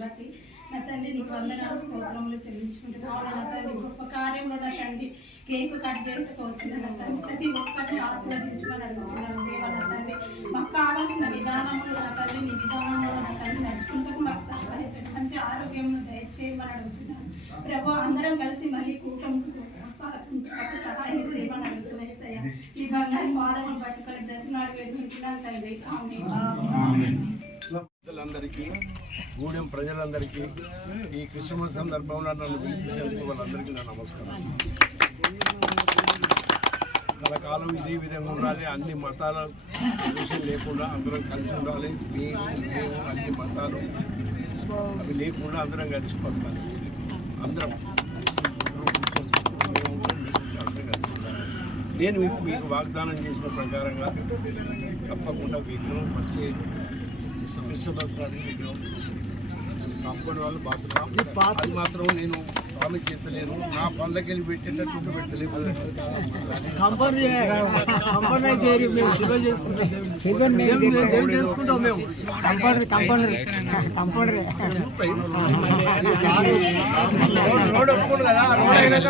బట్టి నా తండ్రి నీకు వందనాలు స్తోత్రములు చెల్లించుకుంటున్నావు నా తండ్రి గొప్ప కార్యంలో నా తండ్రి కేక్ కట్ చేసుకోవచ్చు నా తండ్రి ప్రతి ఒక్కరిని ఆశీర్వదించుకొని అడుగుతున్నాను. దయచేయమని అడుగుతున్నాను ప్రభు అందరం కలిసి మళ్ళీ కూటమికి సహాయం చేయమని అడుగుతున్నాయి ఏసయ్య. ఈ బంగారు పట్టుకొని బ్రతినాడు వేడుకుంటున్నాను తండ్రి. గూడెం ప్రజలందరికీ ఈ క్రిస్మస్ సందర్భంలో నన్ను పిలిపించినందుకు వాళ్ళందరికీ నా నమస్కారం. కలకాలం ఇదే విధంగా ఉండాలి అన్ని మతాల విషయం లేకుండా అందరం కలిసి ఉండాలి. మేము అన్ని మతాలు అవి లేకుండా అందరం కలిసి బతకాలి అందరం. నేను మీకు మీకు వాగ్దానం చేసిన ప్రకారంగా తప్పకుండా విగ్రహం వచ్చే క్రిస్మస్ నాడు విగ్రహం. కాంపౌండ్ వాళ్ళు అది మాత్రం నేను ప్రామిస్ చేస్తలేను నా పనులకి వెళ్ళి పెట్టేటట్టు పెట్టలేము. కంపని కంపని చేరి మేము శివ చేసుకుంటాం. మేము మేము చేసుకుంటాం మేము. కంపౌండర్ కంపౌండర్ కంపౌండర్ రోడ్ ఒప్పుకోండి కదా. రోడ్ అయినాక